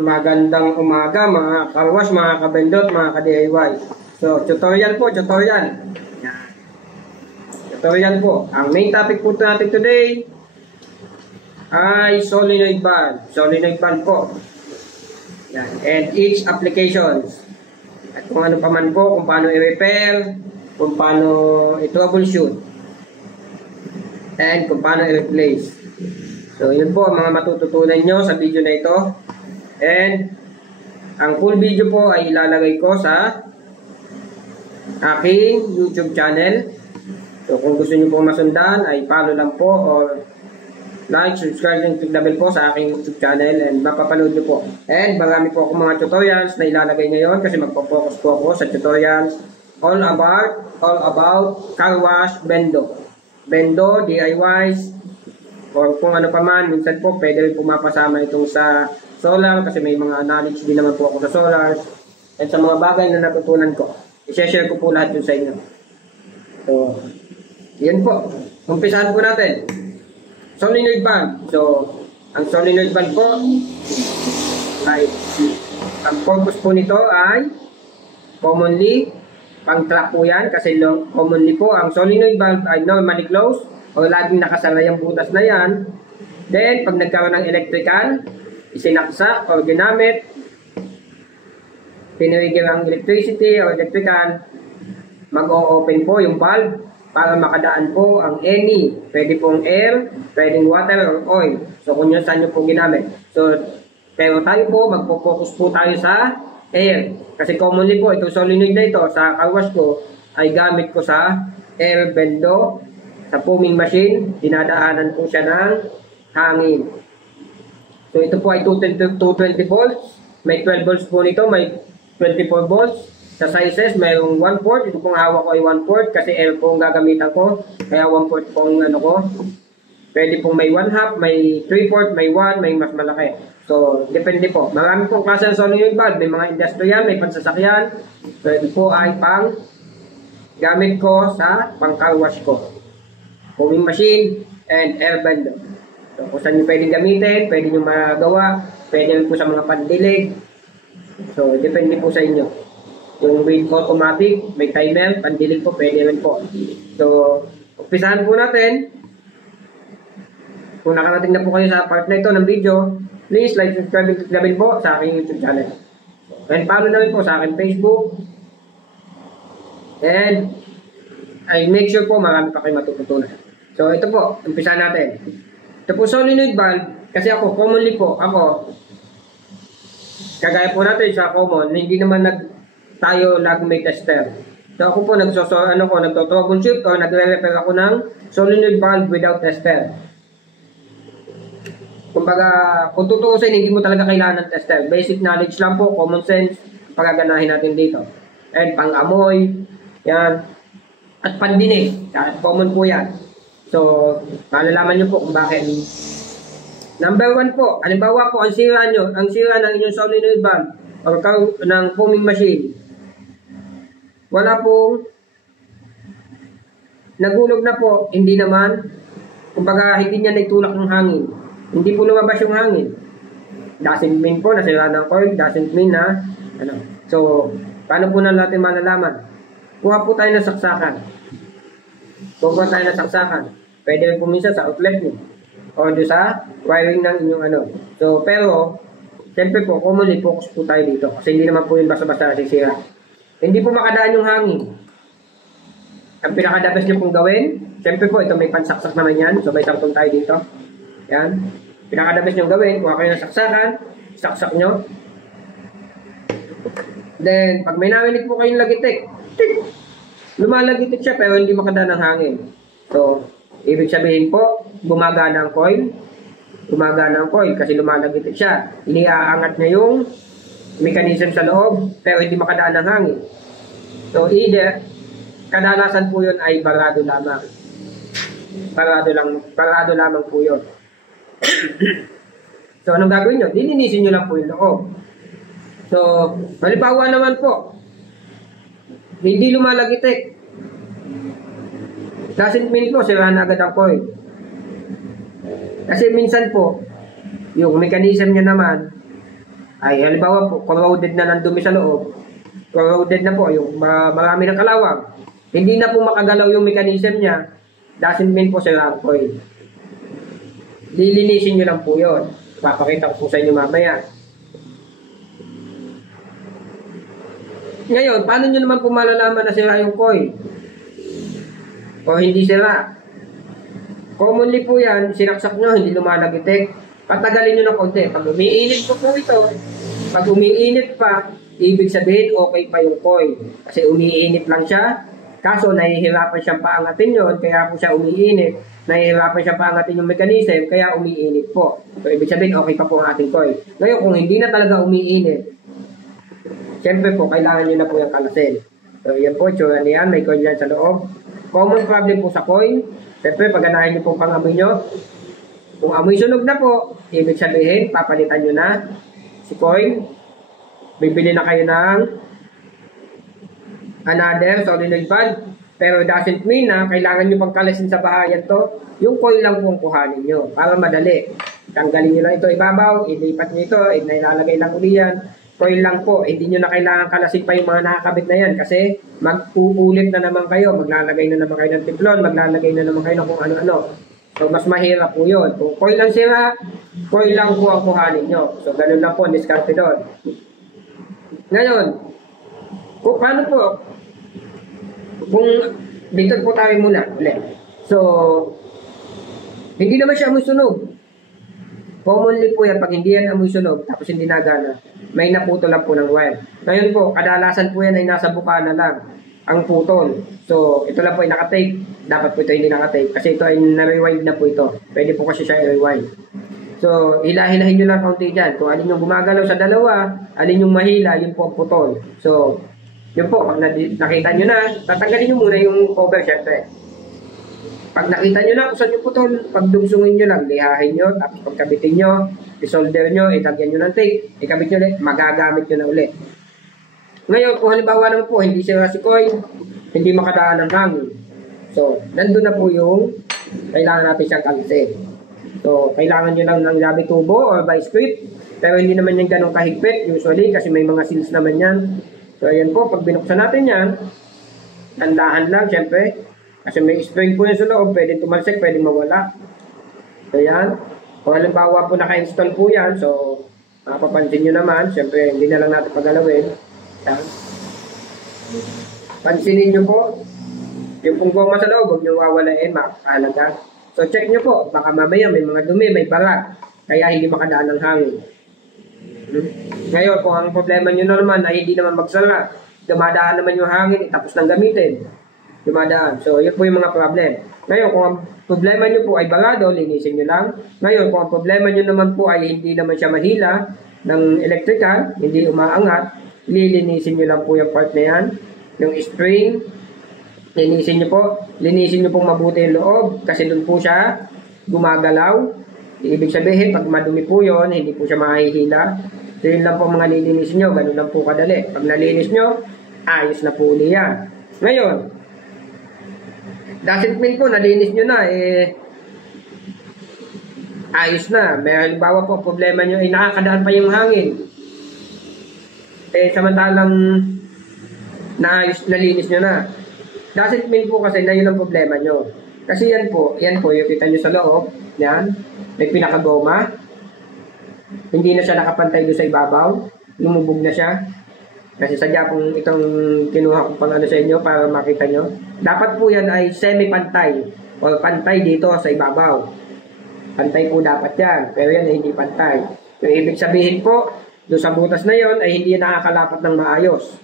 Magandang umaga mga karwas, mga kabendot, mga ka-DIY. So, tutorial po, tutorial. Yan. Tutorial po. Ang main topic po natin today ay solenoid valve. Solenoid valve po. Yan. And its applications. At kung ano pa man po, kung paano i-repair, kung paano i-troubleshoot, and kung paano i-replace. So, yun po ang mga matututunan nyo sa video na ito. And ang full video po ay ilalagay ko sa aking YouTube channel. So kung gusto niyo po masundan ay follow lang po or like, subscribe and click the bell po sa aking YouTube channel and mapapanood niyo po. And marami po akong mga tutorials na ilalagay ngayon kasi magpo-focus po ako sa tutorials all about car wash, bendo, DIYs, or kung ano pa man. Minsan po pwede rin pumapasama itong sa solar kasi may mga knowledge din naman po ako sa solar at sa mga bagay na natutunan ko. I-share ko po lahat yun sa inyo. So, yan po. Umpisahan po natin. Solenoid valve. So, ang solenoid valve po ay, ang purpose po nito ay commonly, pang-track po yan kasi commonly po ang solenoid valve ay normally closed o laging nakasara yung butas na yan. Then, pag nagkaroon ng electrical, isinaksak o ginamit, pinirigil ang electricity o electrical, mag-o-open po yung valve para makadaan po ang any, pwede pong air, pwedeng water or oil. So kung yun saan nyo po ginamit. So, pero tayo po, magpo-focus po tayo sa air. Kasi commonly po, itong solenoid na ito sa car wash ko ay gamit ko sa air bendo, sa foaming machine, dinadaanan po siya ng hangin. So ito po ay 220 volts, may 12 volts po nito, may 24 volts. Sa sizes, mayroong 1/4, ito pong hawak ko ay 1/4 kasi air po ang gagamitan ko, kaya 1/4 po ang ano ko. Pwede pong may 1/2, may 3/4, may 1, may mas malaki. So, depende po. Marami pong klase ng solenoid valve, may mga industrial, may pansasakyan. So ito po ay pang gamit ko sa pang car wash ko. Foaming machine and air bender. So, kung saan nyo pwedeng gamitin, pwede nyo magawa, pwede rin po sa mga pandilig. So, depende po sa inyo. Yung with automatic, may timer, pandilig po, pwede rin po. So, umpisahan po natin. Kung nakarating na po kayo sa part na ito ng video, please like, subscribe, and click the bell po sa aking YouTube channel. And follow na rin po sa aking Facebook. And, I make sure po marami pa kayo matututunan. So, ito po, umpisahan natin. Ito po solenoid valve, kasi ako, commonly po, ako, kagaya po natin sa common, hindi naman tayo lagi may tester. So ako po, nagto-troubleshoot o nagre-repair ako ng solenoid valve without tester. Kumbaga, kung tutuusin, hindi mo talaga kailangan ng tester. Basic knowledge lang po, common sense, pagaganahin natin dito. And pang-amoy, yan, at pandinig, common po yan. So, malalaman nyo po kung bakit. Number 1 po, halimbawa po, ang sira ng inyong solenoid valve or ng foaming machine. Wala pong nagulog na po, hindi naman, kumbaga hindi niya naitulak ng hangin. Hindi po lumabas yung hangin. Doesn't mean po, nasira ng coil, doesn't mean na, ano. So, paano po na natin malalaman? Kuha po tayo ng saksakan. Kuha tayo ng saksakan. Pwede rin po minsan sa outlet nyo. O doon sa wiring ng inyong ano. So, pero, siyempre po, commonly focus po tayo dito. Kasi hindi naman po yun basta-basta nasisira. Hindi po makadaan yung hangin. Ang pinaka-the-best nyo pong gawin, siyempre po, ito may pansaksak naman yan. So, may tangtong tayo dito. Yan. Pinaka-the-best nyo gawin, kuha kayo ng saksakan, saksak nyo. Then, pag may narinig po kayong lagitik, lumalagitik siya pero hindi makadaan ng hangin. So, ibig sabihin po, gumagana ang coil. Gumagana ang coil kasi lumalagitik siya. Iniaangat niya yung mechanism sa loob pero hindi makadaan ng hangin. So, either, kadalasan po yun ay barado lamang. Barado lamang po yun. So, anong gagawin nyo? Dininisin nyo lang po yung loob. So, halimbawa naman po, hindi lumalagitik. Doesn't mean po, sira na agad ang coil. Kasi minsan po, yung mechanism niya naman, ay halimbawa po, corroded na ng dumi sa loob, corroded na po, yung marami ng kalawang, hindi na po makagalaw yung mechanism niya, doesn't mean po sira ang coil. Lilinisin nyo lang po yun. Papakita ko po sa inyo mamaya. Ngayon, paano nyo naman po malalaman na sira yung coil? O hindi sira? Commonly po yan, sinaksak nyo, hindi lumalagitik. Patagalin nyo ng konti. Pag umiinit po ito, pag umiinit pa, ibig sabihin okay pa yung coil. Kasi umiinit lang siya, kaso nahihirapan siyang paangatin yun, kaya po siya umiinit. Nahihirapan siyang paangatin yung mechanism, kaya umiinit po. So, ibig sabihin okay pa po ang ating coil. Ngayon, kung hindi na talaga umiinit, siyempre po, kailangan nyo na po yung kalasin. So, yan po, tsura niyan, may coil yan sa loob. Common problem po sa coil, siyempre, pag-ganahin nyo po pang-amoy nyo. Kung amoy sunog na po, ibig sabihin, papalitan nyo na si coil. Bibili na kayo ng another solenoid valve. Pero doesn't mean na kailangan nyo pang kalasin sa bahayan to. Yung coil lang po ang kuhanin nyo, para madali. Tanggalin nyo lang ito ibabaw, ilipat nyo ito, ilalagay lang uli yan. Coil lang po, hindi nyo na kailangan kalasin pa yung mga nakakabit na yan kasi mag-uulit na naman kayo, maglalagay na naman kayo ng tiplon, maglalagay na naman kayo ng kung ano-ano. So, mas mahirap po yun. Kung coil lang sira, coil lang po ang kuhanin nyo. So, ganun lang po, diskarte doon. Ngayon, kung paano po, kung dito po tayo muna ulit. So, hindi naman siya amoy sunog. Commonly po yan, pag hindi yan amoy sunog, tapos hindi nagana, may naputol lang po ng wire. Ngayon po, kadalasan po yan ay nasa bukana lang ang putol. So, ito lang po ay nakatape. Dapat po ito hindi nakatape. Kasi ito ay na-rewind na po ito. Pwede po kasi siya i-rewind. So, hilahin nyo lang kaunti dyan. Kung alin yung gumagalaw sa dalawa, alin yung mahila, yun po ang putol. So, yun po, pag nakita nyo na, tatanggalin nyo muna yung cover, syempre. Pag nakita nyo na kung saan yung putol, pagdungsungin nyo lang, lihahin nyo, tapos pagkabitin nyo, isolder nyo, itagyan nyo ng tape, ikabit nyo ulit, magagamit nyo na ulit. Ngayon, kung halimbawa naman po, hindi sira si coil, hindi makadaan ng hangin. So, nandun na po yung kailangan natin siyang kalisin. So, kailangan nyo lang ng labi tubo or vice grip, pero hindi naman yan ganun kahigpit, usually, kasi may mga seals naman yan. So, ayan po, pag binuksan natin yan, tandahan lang, syempre, kasi may spring po yan sa loob, pwedeng tumalsik, pwedeng mawala. So, ayan. Kung halimbawa po naka-install po yan, so, mapapansin nyo naman, syempre, hindi na lang natin pagalawin. Ayan. Pansinin nyo po, yung pong goma sa loob, huwag nyo wawalain, makakahalaga. So, check nyo po, baka mamaya may mga dumi, may barak, kaya hindi makadaan ng hangin. Ngayon, kung ang problema nyo naman ay hindi naman magsara, dumadaan naman yung hangin, tapos nang gamitin. Dumadaan. So, yun po yung mga problem. Ngayon, kung ang problema nyo po ay barado, linisin nyo lang. Ngayon, kung ang problema nyo naman po ay hindi naman siya mahila ng electrical, hindi umaangat, lilinisin nyo lang po yung part na yan. Yung spring, linisin nyo po. Linisin nyo pong mabuti yung loob kasi doon po siya gumagalaw. Ibig sabihin, pag madumi po yun, hindi po siya mahihila. So, yun lang po mga lilinisin nyo. Ganun lang po kadali. Pag nalinis nyo, ayos na po uli yan. Ngayon, doesn't mean po, nalinis nyo na, ayos na. May halimbawa po, problema nyo, nakakadaan pa yung hangin. Samantalang, nalinis nyo na. Doesn't mean po kasi na yun ang problema nyo. Kasi yan po, yung kita nyo sa loob, yan, may pinakagoma. Hindi na siya nakapantay doon sa ibabaw. Lumubog na siya. Kasi sadya pong itong kinuha ko pang ano sa inyo para makita nyo. Dapat po yan ay semi-pantay o pantay dito sa ibabaw. Pantay po dapat yan. Pero yan ay hindi pantay. Yung ibig sabihin po, doon sa butas na yon ay hindi nakakalapat ng maayos.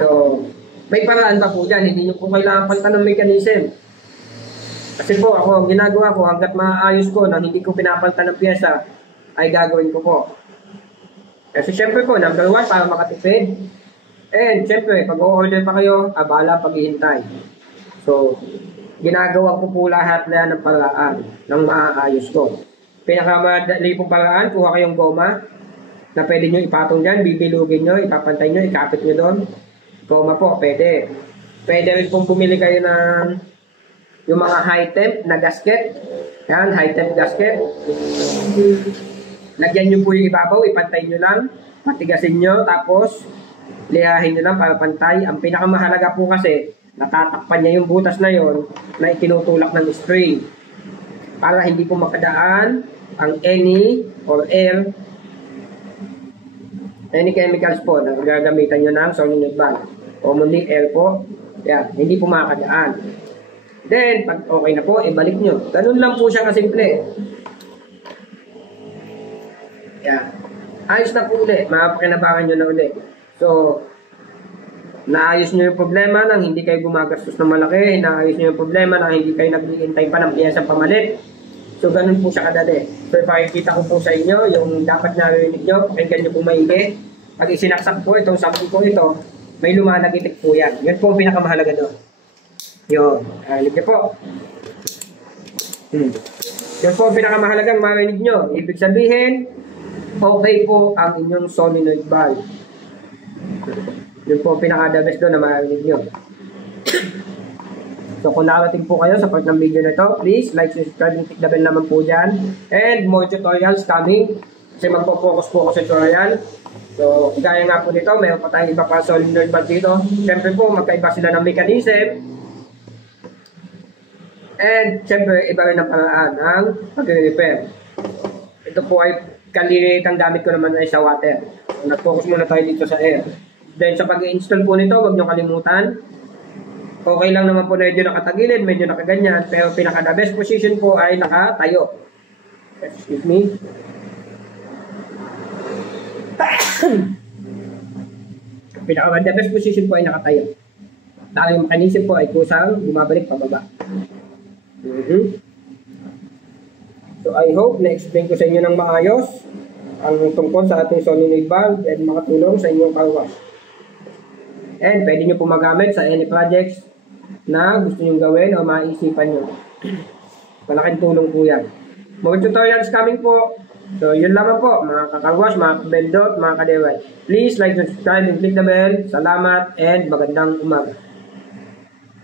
So, may paraan pa po dyan. Hindi nyo po kailangan palitan ng mechanism. Kasi po, ako, ang ginagawa ko, hanggat maayos ko na hindi ko pinapalitan ng pyesa, ay gagawin ko po. Kasi syempre po, number one, para makatipid. And syempre, pag o-order pa kayo, abala paghihintay. So, ginagawa ko po lahat na ng paraan ng maayos ko. Pinakamadali pong paraan, kuha kayong goma na pwede nyo ipatong dyan, bibilugin nyo, ipapantay nyo, ikapit nyo doon. Goma po, pwede. Pwede rin pong bumili kayo ng yung mga high temp na gasket. Yan, high temp gasket. Lagyan nyo po yung ibabaw, ipantay nyo lang, patigasin nyo, tapos lihahin nyo lang para pantay. Ang pinakamahalaga po kasi, natatakpan niya yung butas na yon na itinutulak ng spring para hindi po makadaan ang any or air, any chemicals po na gagamitan nyo ng solenoid valve. Commonly air po, yan, hindi po makakadaan. Then, pag okay na po, ibalik nyo. Ganun lang po siya kasimple. Yan. Ayos na po ulit. Makapakinabangan nyo na ulit. So, naayos nyo yung problema nang hindi kayo gumagastos ng malaki. Naayos nyo yung problema nang hindi kayo naghihintay pa ng piyesang pamalit. So, ganun po siya kadali. So, ipakikita ko po sa inyo yung dapat narinig nyo. Pakinggan nyo po maigi. Pag isinaksak po itong sample ko ito, may lumalagitik po yan. Yan po ang pinakamahalaga doon. Yun. Narinig nyo po. Yan po ang pinakamahalagang marinig nyo. Ibig sabihin, okay po ang inyong solenoid valve. Yun po pinaka-the best doon na marinig nyo. So kung nakarating po kayo sa part ng video na ito, please like, subscribe, and click the bell naman po dyan. And more tutorials coming. Kasi magpo-focus po ako sa tutorial. So gaya nga po nito, mayroon pa tayong iba pa solenoid valve dito. Siyempre po, magkaiba sila ng mechanism. And siyempre, iba rin ang paraan ng pag-repair. Ito po ay kalilitan gamit ko naman ay sa water. So, nag-focus muna tayo dito sa air. Then sa pag-i-install po nito, huwag nyo kalimutan. Okay lang naman po na medyo nakatagilid, medyo nakaganyan. Pero pinaka-the best position po ay nakatayo. Excuse me. Pinaka-the best position po ay nakatayo. Dahil yung mechanism po ay kusang bumabalik pababa. So I hope na-explain ko sa inyo ng maayos ang tungkol sa ating solenoid valve and makatulong sa inyong car wash. And pwede nyo po magamit sa any projects na gusto nyo gawin o maisipan nyo. Malaking tulong po yan. More tutorials coming po. So yun lamang po mga ka-car wash, mga ka-beldot, mga ka-DIY. Please like and subscribe and click the bell. Salamat and magandang umaga.